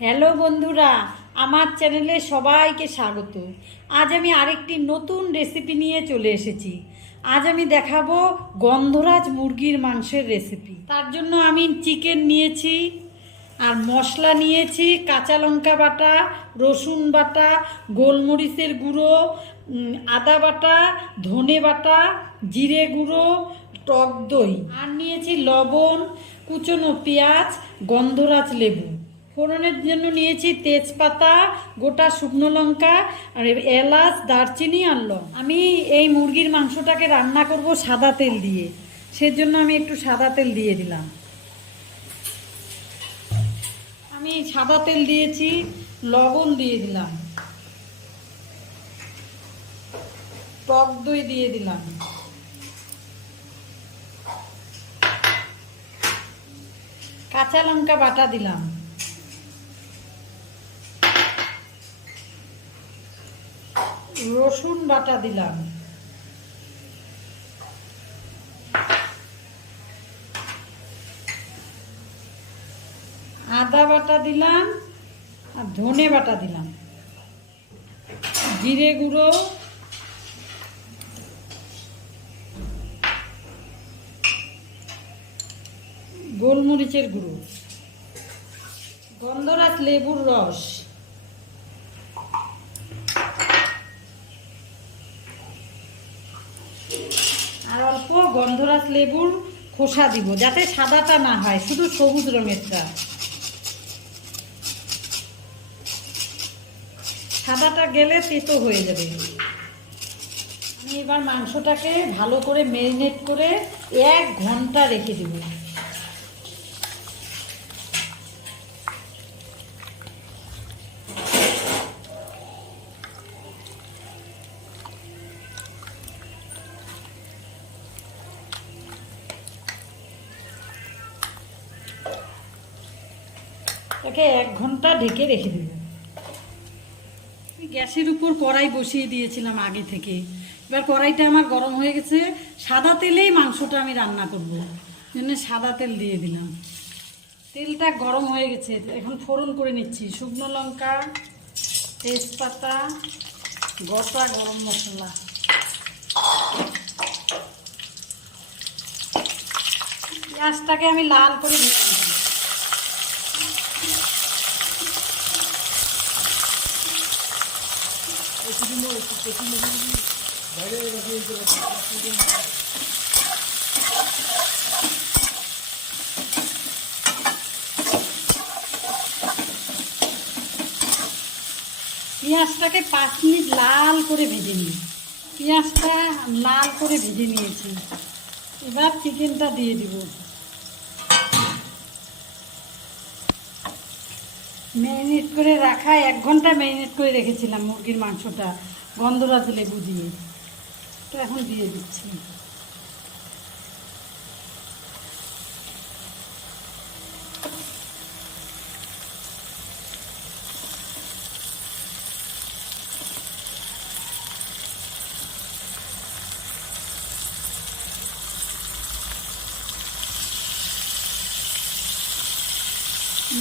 Hello বন্ধুরা, আমার চ্যানেলে সবাইকে স্বাগত। আজ আমি আরেকটি নতুন রেসিপি নিয়ে চলে এসেছি। আজ আমি দেখাবো গন্ধরাজ মুরগির মাংসের রেসিপি। তার জন্য আমি চিকেন নিয়েছি, আর মশলা নিয়েছি কাঁচা লঙ্কা বাটা, রসুন বাটা, গোলমরিচের গুঁড়ো, আদা বাটা, ধনে বাটা, জিরে গুঁড়ো, টক দই, আর নিয়েছি লবণ, কুচনো পেঁয়াজ, গন্ধরাজ লেবু। ফোড়নের জন্য নিয়েছি তেজপাতা, গোটা শুকনো লঙ্কা, আর এলাচ, দারচিনি আর লং। আমি এই মুরগির মাংসটাকে রান্না করব সাদা তেল দিয়ে, সেজন্য আমি একটু সাদা তেল দিয়ে দিলাম। আমি সাদা তেল দিয়েছি, লবণ দিয়ে দিলাম, টক দই দিয়ে দিলাম, কাঁচা লঙ্কা বাটা দিলাম, রসুন বাটা দিলাম, আদা বাটা দিলাম, আর ধনে বাটা দিলাম, জিরে গুঁড়ো, গোলমরিচের গুঁড়ো, গন্ধরাজ লেবুর রস, আর অল্প গন্ধরাজ লেবুর খোসা দিব, যাতে সাদাটা না হয়, শুধু সবুজ রঙেরটা। সাদাটা গেলে তেতো হয়ে যাবে। আমি এবার মাংসটাকে ভালো করে ম্যারিনেট করে 1 ঘন্টা রেখে দেব। এটাকে 1 ঘন্টা ঢেকে রেখে দেব। গ্যাসের উপর কড়াই বসিয়ে দিয়েছিলাম আগে থেকে। এবার কড়াইটা আমার গরম হয়ে গেছে, সাদা তেলেই মাংসটা আমি রান্না করব, জন্য সাদা তেল দিয়ে দিলাম। তেলটা গরম হয়ে গেছে, এখন ফোড়ন করে নিচ্ছি। শুকনো লঙ্কা, তেজপাতা, গোটা গরম মশলা, পেঁয়াজটাকে আমি লাল করে ভেজে নেব। পেঁয়াজটাকে 5 মিনিট লাল করে ভেজে নিই। পেঁয়াজটা লাল করে ভেজে নিয়েছি। এবার চিকেনটা দিয়ে দিব। ম্যারিনেট করে রাখা 1 ঘন্টা ম্যারিনেট করে রেখেছিলাম মুরগির মাংসটা গন্ধরাজ লেবু দিয়ে, তো এখন দিয়ে দিচ্ছি।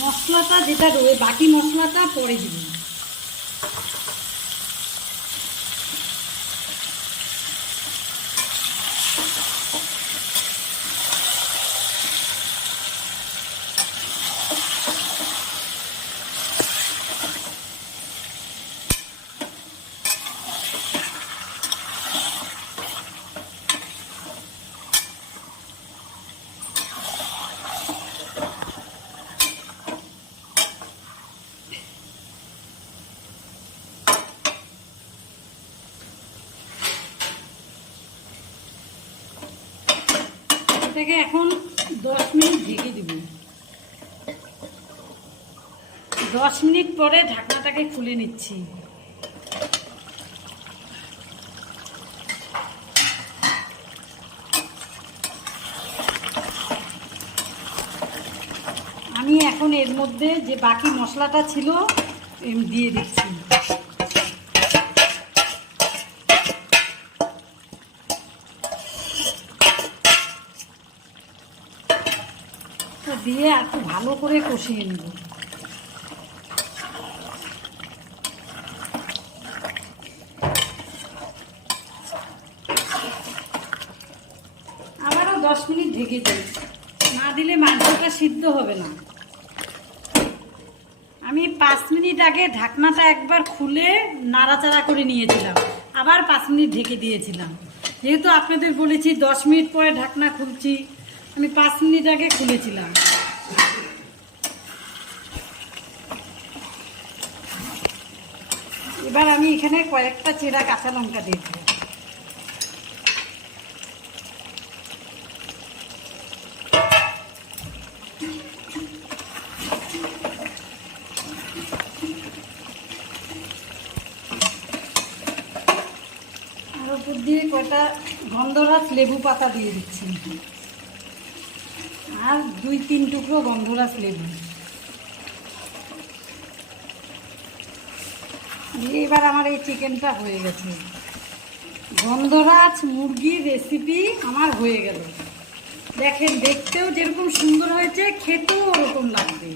মশলাটা যেটা রয়ে, বাকি মশলাটা পরে দিব। এটাকে এখন 10 মিনিট ঢেকে দিব। 10 মিনিট পরে ঢাকনাটাকে খুলে নিচ্ছি। আমি এখন এর মধ্যে যে বাকি মশলাটা ছিল দিয়ে দিচ্ছি। দিয়ে একটু ভালো করে কষিয়ে নেব। 10 মিনিট ঢেকে দিই, না দিলে মাংসটা সিদ্ধ হবে না। আমি 5 মিনিট আগে ঢাকনাটা একবার খুলে নাড়াচাড়া করে নিয়েছিলাম, আবার 5 মিনিট ঢেকে দিয়েছিলাম। যেহেতু আপনাদের বলেছি 10 মিনিট পরে ঢাকনা খুলছি, আমি 5 মিনিট আগে খুলেছিলাম। এবার আমি এখানে কয়েকটা চেরা কাঁচা লঙ্কা দিয়ে দেব। আর উপর দিয়ে কয়টা গন্ধরাজ লেবু পাতা দিয়ে দিচ্ছি, আর 2-3 টুকরো গন্ধরাজ লেবু দিয়ে এবার আমার এই চিকেনটা হয়ে গেছে। গন্ধরাজ মুরগির রেসিপি আমার হয়ে গেল। দেখেন, দেখতেও যেরকম সুন্দর হয়েছে, খেতেও ওরকম লাগবে।